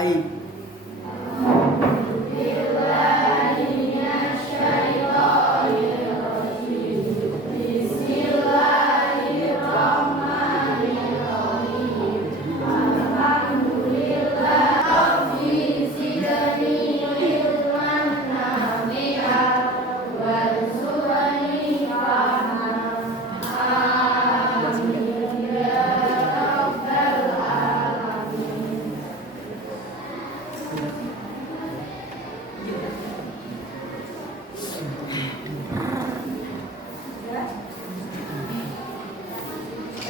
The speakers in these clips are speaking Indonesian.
Bismillahirrahmanirrahim.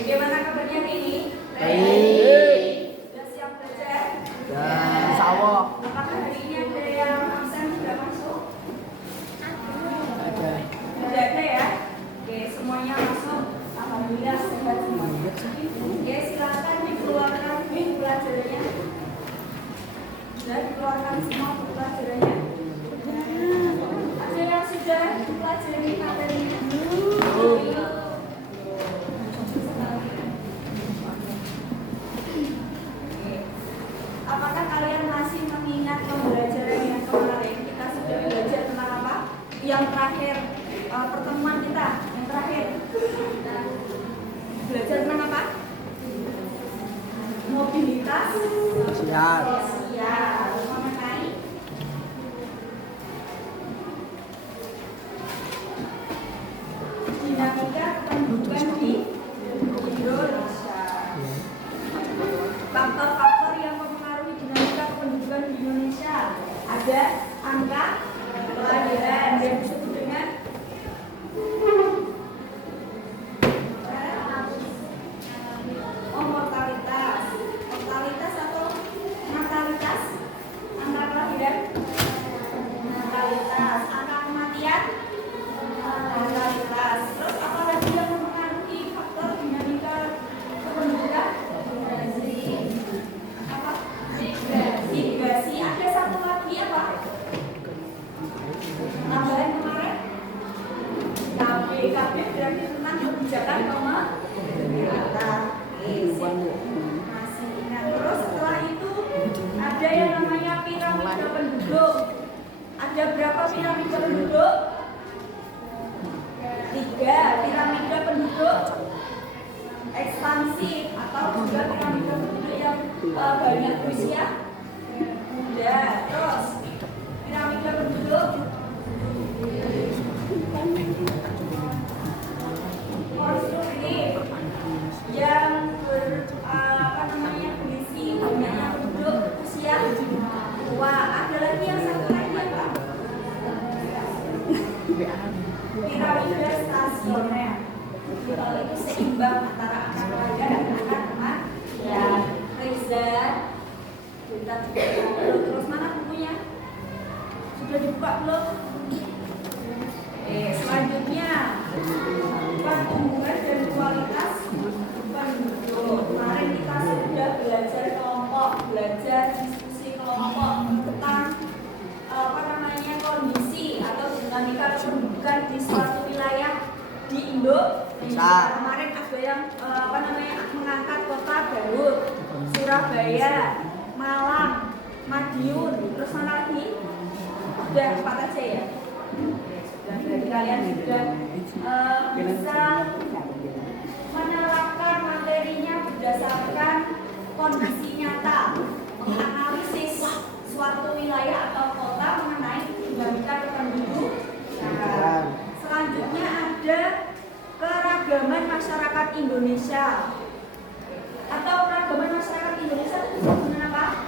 Bagaimana kabarnya ini? Baik. Sudah siap belajar? Dan sawah Apakah hari ini ada yang absen sudah masuk? ada. Tidak ada ya? Oke, semuanya masuk. Alhamdulillah sehat semuanya. Oke, silakan dikeluarkan buku pelajarannya. Sudah dikeluarkan semua buku pelajarannya. Ada yang sudah pelajari materinya? Apakah kalian masih mengingat pembelajaran yang kemarin? Kita sudah belajar tentang apa? Yang terakhir pertemuan kita, yang terakhir belajar tentang apa? Mobilitas Siap. sosial mengenai dinamika kependudukan di Indonesia. Faktor-faktor yang mempengaruhi dinamika kependudukan di Indonesia ada angka kelahiran yang disebut dengan mortalitas. Mortalitas atau natalitas? Angka kelahiran, natalitas. Angka kematian, natalitas. Terus apa lagi yang mempengaruhi faktor dinamika kependudukan? Apa? Migrasi. Ada satu lagi apa? Tambahan kemarin? KB berarti tentang kebijakan pemerintah. Masih ingat. Terus setelah itu ada yang namanya piramida penduduk. Ada berapa piramida penduduk? 3 piramida penduduk ekspansif atau juga piramida penduduk yang banyak usia muda. Terus piramida penduduk konstruktif yang berisi banyaknya penduduk usia tua. Ada lagi yang satu lagi apa? Piramida stasioner. Kalau itu seimbang antara angka kelahiran dan angka kematian. Reza, kita terus mana bukunya? Sudah dibuka belum? Selanjutnya pertumbuhan dan kualitas penduduk. Kemarin kita sudah belajar kelompok, belajar diskusi kelompok tentang kondisi atau dinamika kependudukan di suatu wilayah di Indonesia. Kemarin ada yang mengangkat kota Garut, Surabaya, Malang, Madiun, terus mana lagi? Sudah 4 aja ya. Jadi kalian sudah bisa menerapkan materinya berdasarkan kondisi nyata, menganalisis suatu wilayah atau kota mengenai dinamika kependudukan. Selanjutnya ada keragaman masyarakat Indonesia atau keragaman masyarakat Indonesia itu disebut dengan apa?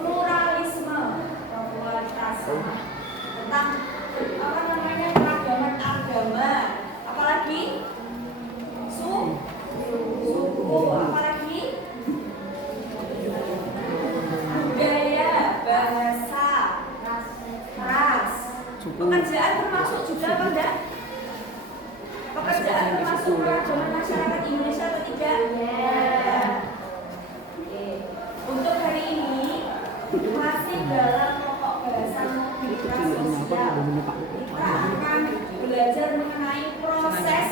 Pluralisme, pluralitas. Tentang keragaman agama, apalagi suku, apalagi budaya, bahasa, ras. Pekerjaan termasuk juga apa enggak? Pekerjaan termasuk keragaman masyarakat Indonesia atau tidak? Ya. Untuk hari ini masih dalam pokok bahasan mobilitas sosial. Kita akan belajar mengenai proses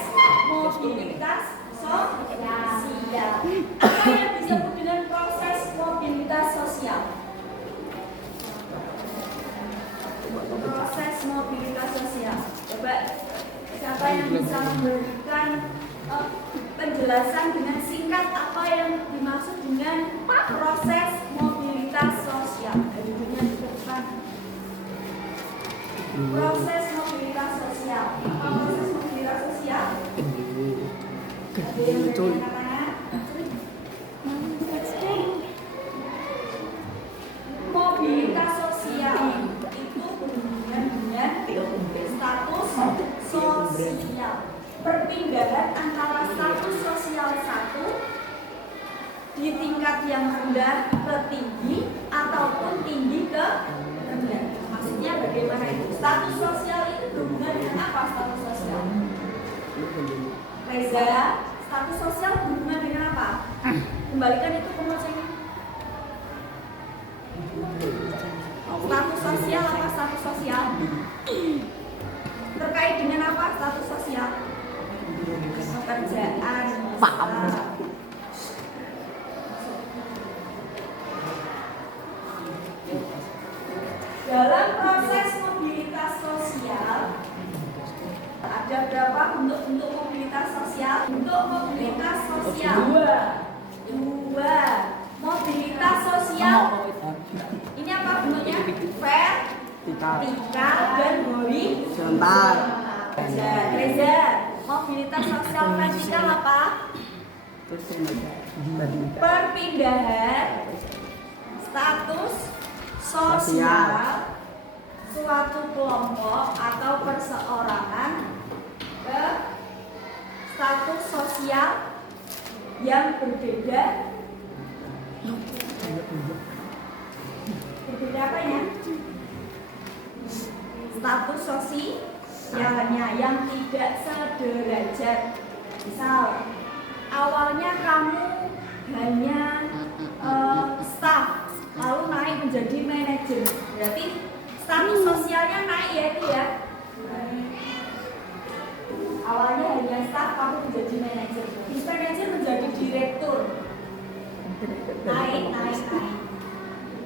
mobilitas sosial. Apa yang disebut dengan proses Coba siapa yang bisa memberikan penjelasan dengan singkat apa yang dimaksud dengan proses mobilitas sosial? Judulnya di depan. Proses mobilitas sosial. Apa proses mobilitas sosial? Ada yang bertanya-tanya? Mobilitas sosial itu berhubungan dengan status sosial. Perpindahan antara status sosial satu di tingkat yang rendah ke tinggi ataupun tinggi ke rendah. Maksudnya bagaimana itu? Status sosial itu berhubungan dengan apa status sosial? Reza, status sosial berhubungan dengan apa? Kembalikan itu ke moching. Status sosial apa status sosial? Terkait dengan apa status sosial? Pekerjaan. Paham. Dalam proses mobilitas sosial ada berapa bentuk mobilitas sosial? Bentuk mobilitas sosial dua. Mobilitas sosial ini apa bentuknya? Vertikal dan horizontal. Reza, mobilitas sosial vertikal apa? Perpindahan status sosial suatu kelompok atau perseorangan ke status sosial yang berbeda. Berbeda apanya? Status sosialnya yang tidak sederajat. Misal, awalnya kamu hanya staff, lalu naik menjadi manajer. Berarti status sosialnya naik ya itu ya. Awalnya hanya staff, kamu menjadi manajer. Manajer menjadi direktur. Naik.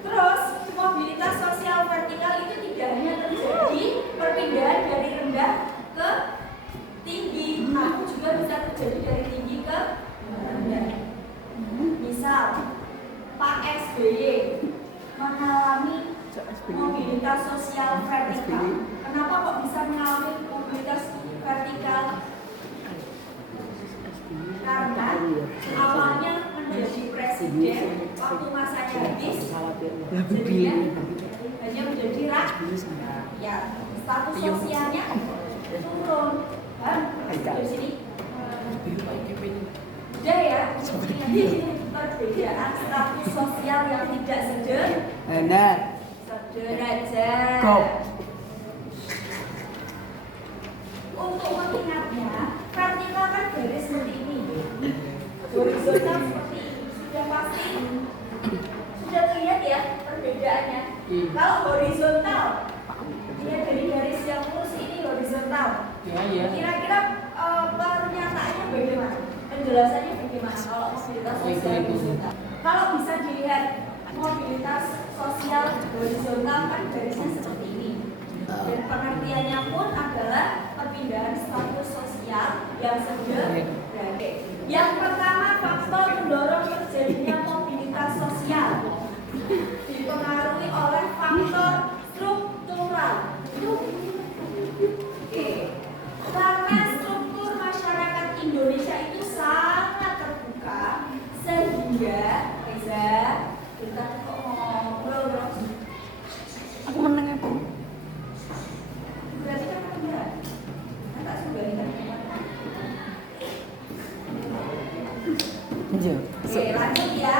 Terus mobilitas sosial vertikal itu tidak hanya terjadi perpindahan dari rendah ke tinggi, namun juga bisa terjadi dari tinggi ke rendah. Misal Pak SBY mengalami mobilitas sosial vertikal. Kenapa kok bisa mengalami mobilitas vertikal? Karena awalnya menjadi presiden, waktu masanya habis, jadinya hanya menjadi rakyat. Status sosialnya turun, kan? Di sini. Udah ya, perbedaan status sosial yang tidak sederajat. Untuk mengingatnya, vertikal kan garis seperti ini, horizontal seperti ini. Sudah pasti, sudah terlihat ya perbedaannya. Kalau horizontal, dia dari garis yang lurus ini horizontal. Kira-kira pernyataannya bagaimana? Penjelasannya bagaimana kalau mobilitas sosial horizontal? Kalau bisa dilihat mobilitas sosial horizontal kan garisnya seperti ini. Dan pengertiannya pun adalah perpindahan status sosial yang sederajat. Yang pertama, faktor mendorong terjadinya mobilitas sosial dipengaruhi oleh faktor struktural. Karena struktur masyarakat Indonesia itu sangat terbuka, sehingga Reza, kita kok ngobrol terus. Aku menang apa? Berarti kan benar. Tak sudah ini kan. Oke, lanjut ya.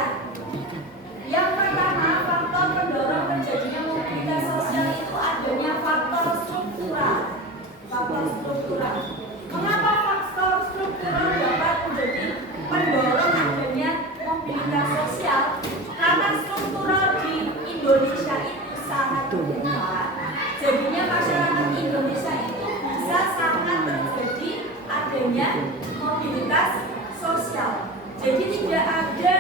Yang pertama, faktor pendorong terjadinya mobilitas sosial itu adanya faktor struktural. Faktor struktural. Mengapa faktor struktural dapat menjadi pendorong adanya mobilitas sosial? Karena struktural di Indonesia itu sangat terbuka. Jadinya masyarakat Indonesia itu bisa sangat terjadi adanya mobilitas sosial. Jadi tidak ada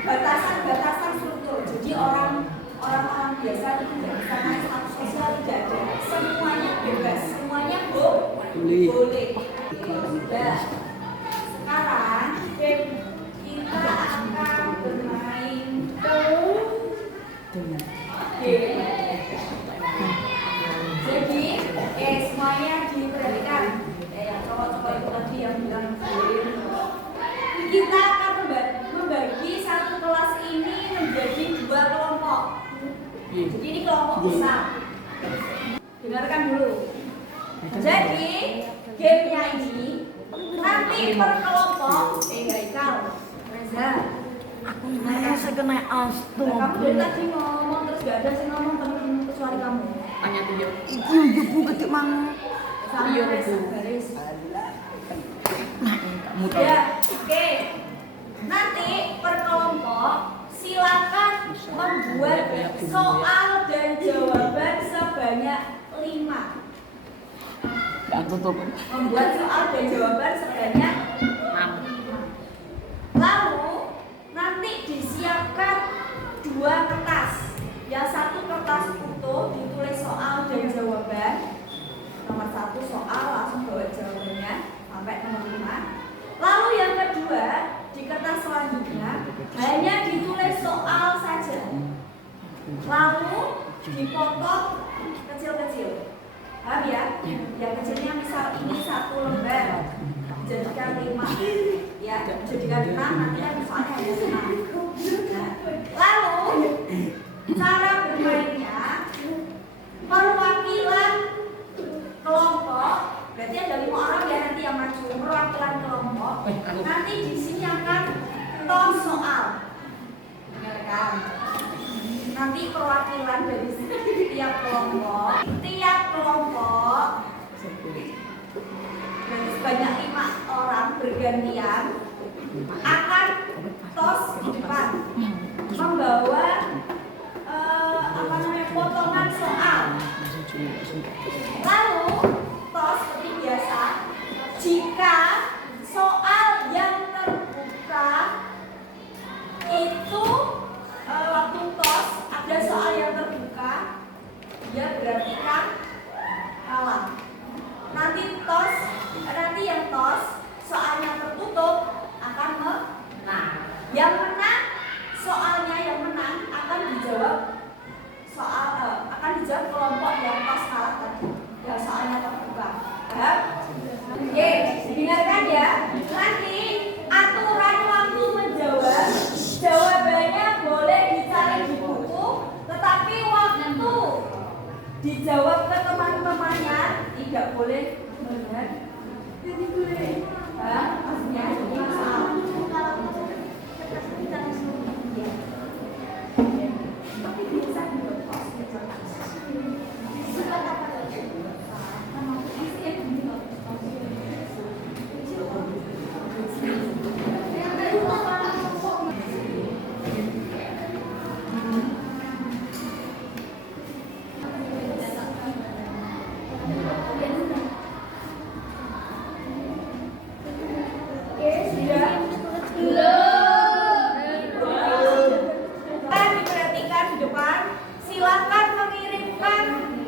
batasan-batasan struktur. Jadi orang-orang biasa itu tidak bisa naik status sosial tidak ada. Semuanya bebas, semuanya boleh. Sudah. Sekarang kita akan bermain game. Jadi, semuanya diperhatikan. Yang cowok-cowok itu tadi yang bilang game. Kita akan membagi satu kelas ini menjadi 2 kelompok. Jadi ini kelompok besar. Dengarkan dulu. Jadi gamenya ini nanti per kelompok. Haikal, Reza, Aku saya kena astu. kamu dari tadi ngomong terus gak ada sih ngomong temen kecuali kamu. Tanya tuh yuk. Iya, Bu, ketik mana? Sama Iya, Reza, Bu. garis. Kamu tahu. Ya, oke. Nanti per kelompok silakan membuat soal dan jawaban sebanyak 5. Gak tutup. Membuat soal dan jawaban sebanyak 6. Lalu nanti disiapkan 2 kertas. Yang satu kertas utuh ditulis soal dan jawaban. Nomor 1 soal langsung bawa jawabannya sampai nomor 5. Lalu yang kedua di kertas selanjutnya hanya ditulis soal saja. Lalu dipotong kecil-kecil. Paham ya? Yang kecilnya misal ini 1 lembar jadikan 5, ya jadikan 6, nanti kan soalnya ada 6. Lalu cara bermainnya perwakilan kelompok, berarti ada 5 orang ya nanti yang maju perwakilan kelompok. Nanti di sini akan tos soal, dengarkan. Nanti perwakilan dari tiap kelompok dan sebanyak 5 orang bergantian akan tos di depan membawa potongan soal. Lalu tos seperti biasa, jika soal yang terbuka itu waktu tos ada soal yang terbuka, dia berarti kan kalah. Nanti yang tos soalnya tertutup akan menang. Yang menang soalnya yang menang akan dijawab kelompok yang tos kalah tadi. Yang soalnya terbuka. Paham? Oke, dengarkan ya. Nanti aturan waktu menjawab, jawabannya boleh dicari di buku, tetapi waktu dijawab ke teman-temannya tidak boleh melihat. Jadi boleh. Maksudnya masalah. Tapi bisa dilepas. Sifat apa lagi? Nama isinya diperhatikan di depan, silakan mengirimkan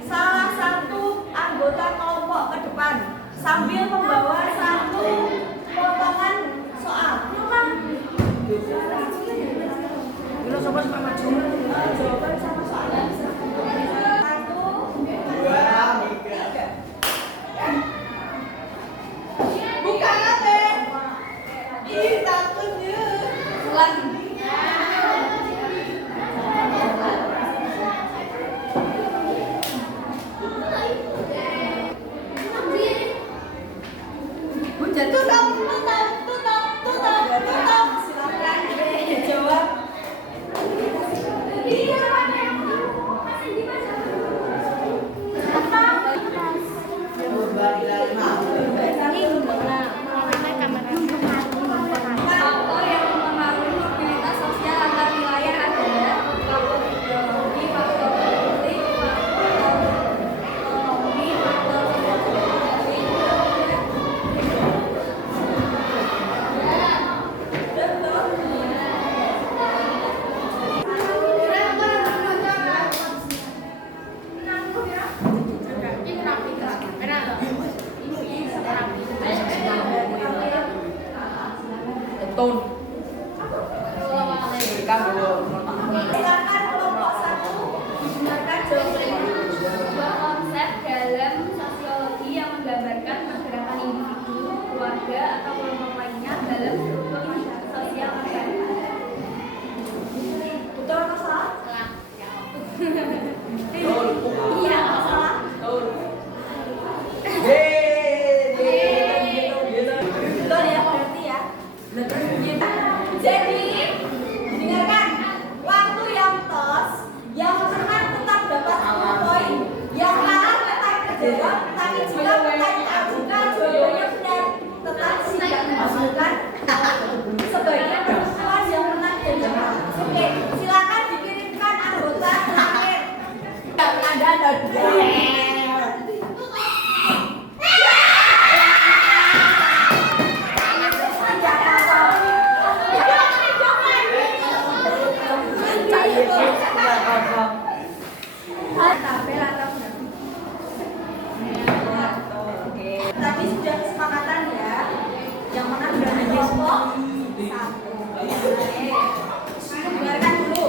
salah satu anggota kelompok ke depan sambil membawa satu potongan soal. Bilo coba sama maju. Jawaban sama soalnya. 1, 2, 3. Bukan apa? Ini takutnya. Ulang. Tutup. Silakan jawab. jawab, tapi jika pertanyaan jika jawabannya benar tetap tidak dimasukkan. Sebaiknya perempuan yang menang dan jawab. Oke, silakan dikirimkan anggota terakhir. Anda ada dua. Tadi sudah kesepakatan ya. Yang menang dari kelompok satu. Dengarkan dulu.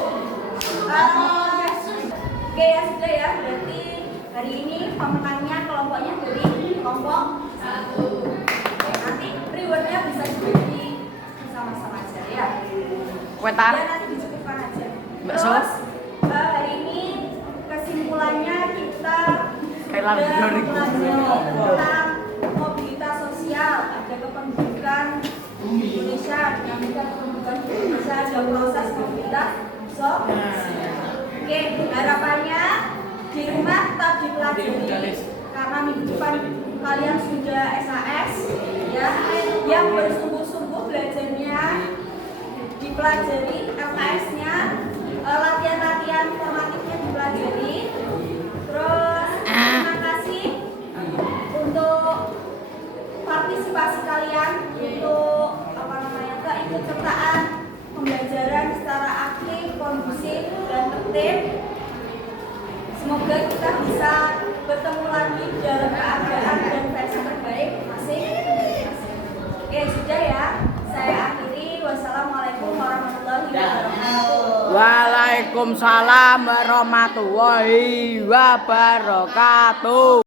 Oke ya sudah ya. Berarti hari ini pemenangnya kelompoknya dari kelompok satu. Nanti rewardnya bisa dibagi sama-sama aja ya. Wetar. Dan nanti dicukupkan aja. Bakso. Terus hari ini kesimpulannya kita Kelar sudah 2000. belajar tentang mobilitas sosial, ada kependudukan Indonesia, dinamika kependudukan Indonesia, ada proses mobilitas sosial. Oke, harapannya di rumah tetap dipelajari karena minggu depan kalian sudah SAS ya, yang bersungguh-sungguh belajarnya dipelajari, LKS-nya, latihan-latihan formatifnya dipelajari. Terus terima kasih untuk partisipasi kalian, untuk keikutsertaan pembelajaran secara aktif, kondusif dan tertib. Semoga kita bisa bertemu lagi dalam keadaan dan versi terbaik masing-masing. Oke, sudah ya. Saya akhiri. Wassalamualaikum warahmatullahi wabarakatuh. Waalaikumsalam warahmatullahi wabarakatuh.